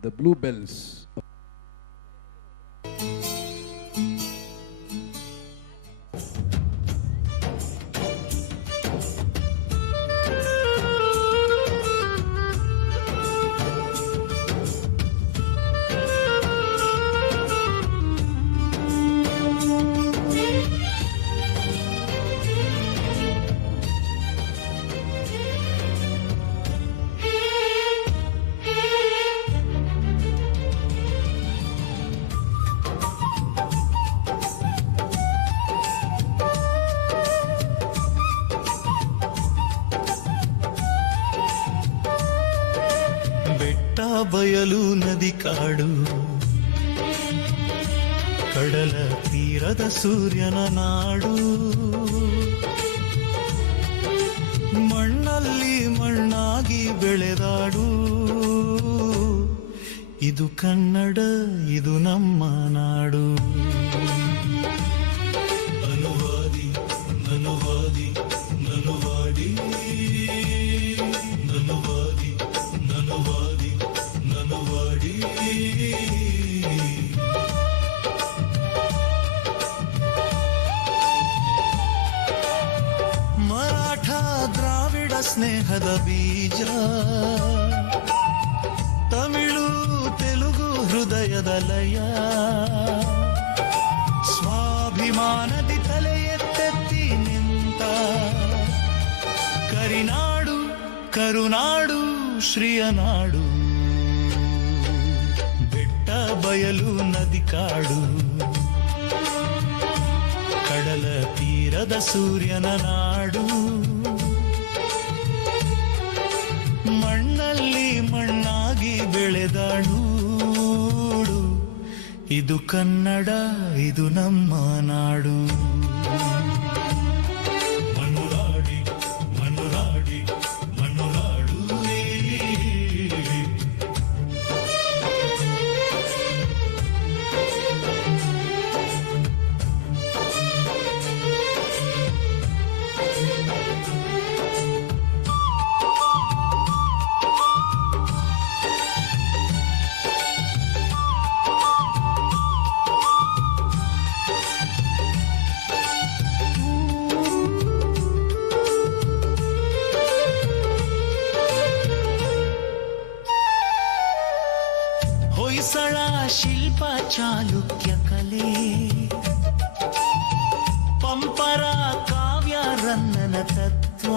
the Blue Bells. ಬಯಲು ನದಿ ಕಾಡು ಕಡಲ ತೀರದ ಸೂರ್ಯನ ನಾಡು ಮಣ್ಣಲ್ಲಿ ಮಣ್ಣಾಗಿ ಬೆಳೆದಾಡು ಇದು ಕನ್ನಡ ಇದು ನಮ್ಮ ನಾಡು ಅನುವಾದಿ ನನುವಾದಿ ನನುವಾಡಿ ನನುವಾದಿ ನನುವಾದಿ ನನುವಾಡಿ ಮರಾಠ ದ್ರಾವಿಡ ಸ್ನೇಹದ ಬೀಜ ತಮಿಳು ತೆಲುಗು ಹೃದಯದ ಲಯ ಸ್ವಾಭಿಮಾನದಿ ತಲೆ ಎತ್ತೆತ್ತಿ ನಿಂತ ಕರಿನಾಡು ಕರುನಾಡು ಶ್ರೀಯನಾಡು ಬೆಟ್ಟ ಬಯಲು ನದಿ ಕಾಡು ಕಡಲ ತೀರದ ಸೂರ್ಯನ ನಾಡು ಮಣ್ಣಲ್ಲಿ ಮಣ್ಣಾಗಿ ಬೆಳೆದಾಡು ಇದು ಕನ್ನಡ ಇದು ನಮ್ಮ ನಾಡು ಮನುರಾಡಿ ಮನುರಾಡಿ ಮನುರಾಡು ಹೊಯ್ಸಳ ಶಿಲ್ಪ ಚಾಲುಕ್ಯ ಕಲೆ ಪಂಪರ ಕಾವ್ಯ ರನ್ನನ ತತ್ವ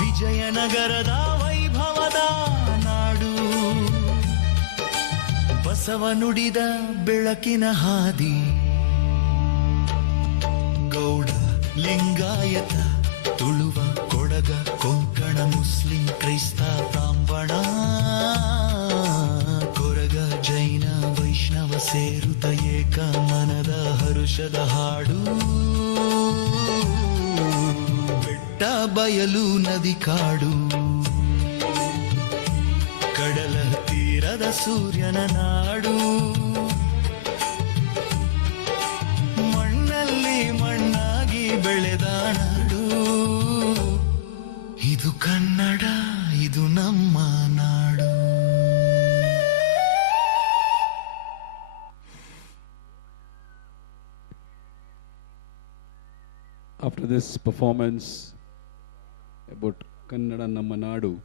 ವಿಜಯನಗರದ ವೈಭವದ ನಾಡು ಬಸವ ನುಡಿದ ಬೆಳಕಿನ ಹಾದಿ ಗೌಡ ಲಿಂಗಾಯತ ತುಳುವ ಕೊಡಗ ಕೊಂಕಣ ಮುಸ್ಲಿಂ ಕ್ರೈಸ್ತ ಬ್ರಾಹ್ಮಣ ಕೊರಗ ಜೈನ ವೈಷ್ಣವ ಸೇರುತ್ತ ಏಕ ಮನದ ಹರುಷದ ಹಾಡು ಬೆಟ್ಟ ಬಯಲು ನದಿ ಕಾಡು ಕಡಲ ತೀರದ ಸೂರ್ಯನ ನಾಡು ಮಣ್ಣಲ್ಲಿ ಮಣ್ಣಾಗಿ ಬೆಳೆದ ನಾಡು ಇದು ಕನ್ನಡ ಇದು ನಮ್ಮ ನಾಡು. After this performance about Kannada Namma Nadu,